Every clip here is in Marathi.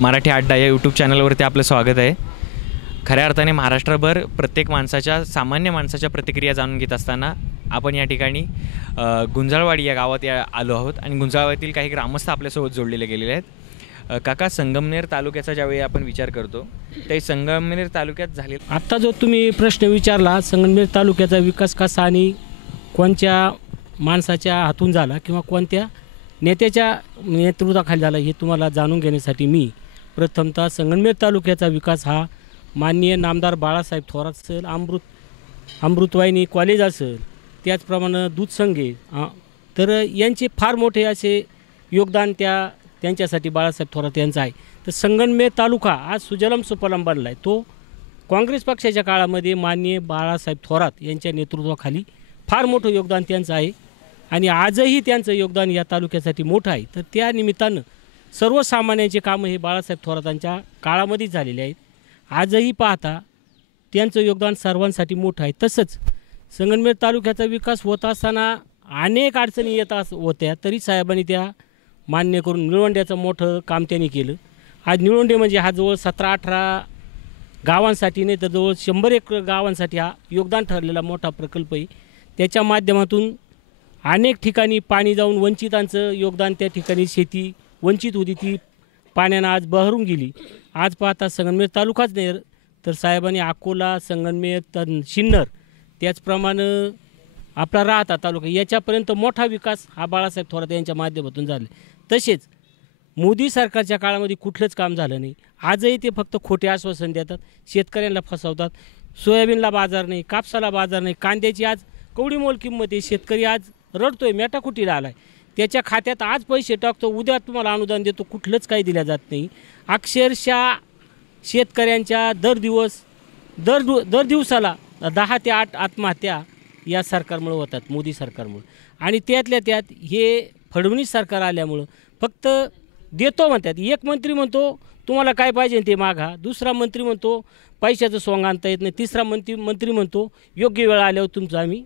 मराठी अड्डा या यूट्यूब चॅनलवरती आपलं स्वागत आहे। खऱ्या अर्थाने महाराष्ट्रभर प्रत्येक माणसाच्या सामान्य माणसाच्या प्रतिक्रिया जाणून घेत असताना आपण या ठिकाणी गुंजाळवाडी या गावात आलो आहोत आणि गुंजाळवाडीतील काही ग्रामस्थ आपल्यासोबत जोडलेले गेलेले आहेत। काका, संगमनेर तालुक्याचा ज्यावेळी आपण विचार करतो ते संगमनेर तालुक्यात झालेला आत्ता जो तुम्ही प्रश्न विचारला, संगमनेर तालुक्याचा विकास कसा आणि कोणत्या माणसाच्या हातून झाला किंवा कोणत्या नेत्याच्या नेतृत्वाखाली झाला हे तुम्हाला जाणून घेण्यासाठी मी प्रथमतः संगमनेर तालुक्याचा विकास हा माननीय नामदार बाळासाहेब थोरात असेल, अमृतवाहिनी कॉलेज असेल, त्याचप्रमाणे दूधसंघे तर यांचे फार मोठे असे योगदान त्यांच्यासाठी बाळासाहेब थोरात यांचं आहे। तर संगमनेर तालुका आज सुजलम सुफलम बनला आहे, तो काँग्रेस पक्षाच्या काळामध्ये माननीय बाळासाहेब थोरात यांच्या नेतृत्वाखाली फार मोठं योगदान त्यांचं आहे आणि आजही त्यांचं योगदान या तालुक्यासाठी मोठं आहे। तर त्या निमित्तानं सर्वसामान्यांचे कामं हे बाळासाहेब थोरातांच्या काळामध्येच झालेले आहेत। आजही पाहता त्यांचं योगदान सर्वांसाठी मोठं आहे। तसंच संगमनेर तालुक्याचा विकास होत असताना अनेक अडचणी येत होत्या, तरी साहेबांनी त्या मान्य करून निळवंड्याचं मोठं काम त्यांनी केलं। आज निळवंडे म्हणजे हा जवळ 17-18 गावांसाठी नाही तर जवळ 100 गावांसाठी हा योगदान ठरलेला मोठा प्रकल्प आहे। त्याच्या माध्यमातून अनेक ठिकाणी पाणी जाऊन वंचितांचं योगदान, त्या ठिकाणी शेती वंचित होती ती पाण्यानं आज बहरून गेली। आज पाहता संगमनेर तालुकाच नाही तर साहेबांनी अकोला, संगमनेर, सिन्नर, त्याचप्रमाणे आपला राहता तालुका याच्यापर्यंत मोठा विकास हा बाळासाहेब थोरात यांच्या माध्यमातून झाला। तसेच मोदी सरकारच्या काळामध्ये कुठलंच काम झालं नाही। आजही ते फक्त खोटे आश्वासन देतात, शेतकऱ्यांना फसवतात। सोयाबीनला बाजार नाही, कापसाला बाजार नाही, कांद्याची आज कवडी मोल किंमत आहे, शेतकरी आज रडतोय, मेटाकुटीला आला आहे। त्याच्या खात्यात आज पैसे टाकतो, उद्या तुम्हाला अनुदान देतो, कुठलंच काही दिलं जात नाही। अक्षरशः शेतकऱ्यांच्या दर दिवसाला 10 ते 8 आत्महत्या या सरकारमुळे होतात, मोदी सरकारमुळे। आणि त्यातल्या त्यात हे फडणवीस सरकार आल्यामुळं फक्त देतो म्हणतात। एक मंत्री म्हणतो तुम्हाला काय पाहिजे ते मागा, दुसरा मंत्री म्हणतो पैशाचं सोंग आणता येत नाही, तिसरा मंत्री म्हणतो योग्य वेळ आल्यावर तुमचं आम्ही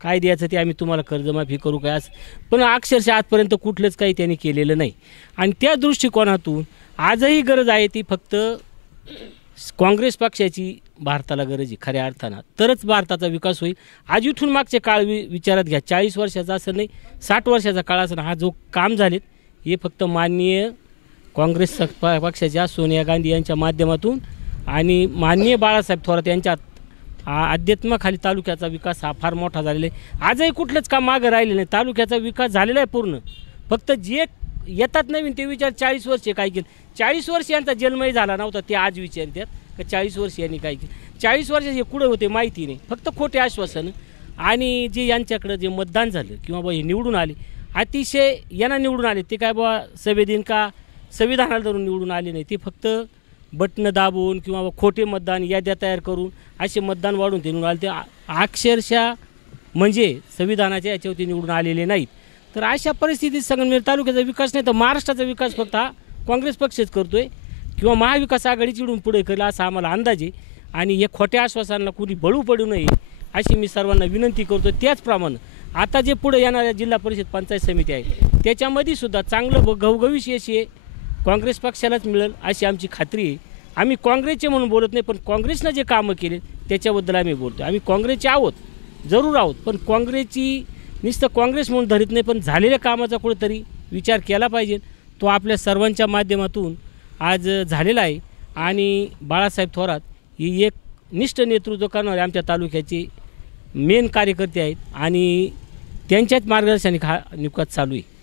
काय द्यायचं ते आम्ही तुम्हाला कर्जमाफी करू काय असं। पण अक्षरशः आजपर्यंत कुठलंच काही त्यांनी केलेलं नाही। आणि त्या दृष्टिकोनातून आजही गरज आहे ती फक्त काँग्रेस पक्षाची भारताला गरज आहे खऱ्या अर्थानं, तरच भारताचा विकास होईल। आज इथून मागचे काळ विचारात घ्या, 40 वर्षाचा असं नाही, 60 वर्षाचा काळ असं हा जो काम झालेत हे फक्त माननीय काँग्रेस पक्षाच्या सोनिया गांधी यांच्या माध्यमातून आणि माननीय बाळासाहेब थोरात यांच्या अध्यात्माखाली तालुक्याचा विकास हा फार मोठा झालेला आहे। आजही कुठलंच काम मागं राहिलं नाही, तालुक्याचा विकास झालेला आहे पूर्ण। फक्त जे येतात नवीन ते विचार 40 वर्षे काय केलं, 40 वर्ष यांचा जन्मही झाला नव्हता ते आज विचारतात का 40 वर्ष यांनी काय केलं। 40 वर्षाचे कुठे होते माहिती नाही, फक्त खोटे आश्वासन। आणि जे यांच्याकडं जे मतदान झालं किंवा बा हे निवडून आले, अतिशय यांना निवडून आले ते काय बा संवेदन का संविधानाला धरून निवडून आले नाही, ते फक्त बटणं दाबून किंवा खोटे मतदान याद्या तयार करून असे मतदान वाढून ते निवडून आले। ते अक्षरशः म्हणजे संविधानाच्या याच्यावरती निवडून आलेले नाहीत। तर अशा परिस्थितीत संगमनेर तालुक्याचा विकास नाही तर महाराष्ट्राचा विकास फक्त हा काँग्रेस पक्षच करतोय किंवा महाविकास आघाडीच इडून पुढे करेल असा आम्हाला अंदाज आहे। आणि या खोट्या आश्वासनाला कुणी बळू पडू नये अशी मी सर्वांना विनंती करतो। त्याचप्रमाणे आता जे पुढे येणाऱ्या जिल्हा परिषद पंचायत समिती आहे त्याच्यामध्ये सुद्धा चांगलं घवघवीत यश काँग्रेस पक्षालाच मिळेल अशी आमची खात्री आहे। आम्ही काँग्रेसचे म्हणून बोलत नाही, पण काँग्रेसनं जे कामं केले त्याच्याबद्दल आम्ही बोलतो। आम्ही काँग्रेसचे आहोत, जरूर आहोत, पण काँग्रेसची नुसतं काँग्रेस म्हणून धरीत नाही, पण झालेल्या कामाचा कुठेतरी विचार केला पाहिजे। तो आपल्या सर्वांच्या माध्यमातून आज झालेला आहे आणि बाळासाहेब थोरात ही एक निष्ठ नेतृत्व करणारे आमच्या तालुक्याचे मेन कार्यकर्ते आहेत आणि त्यांच्याच मार्गदर्शनाने हा विकास चालू आहे।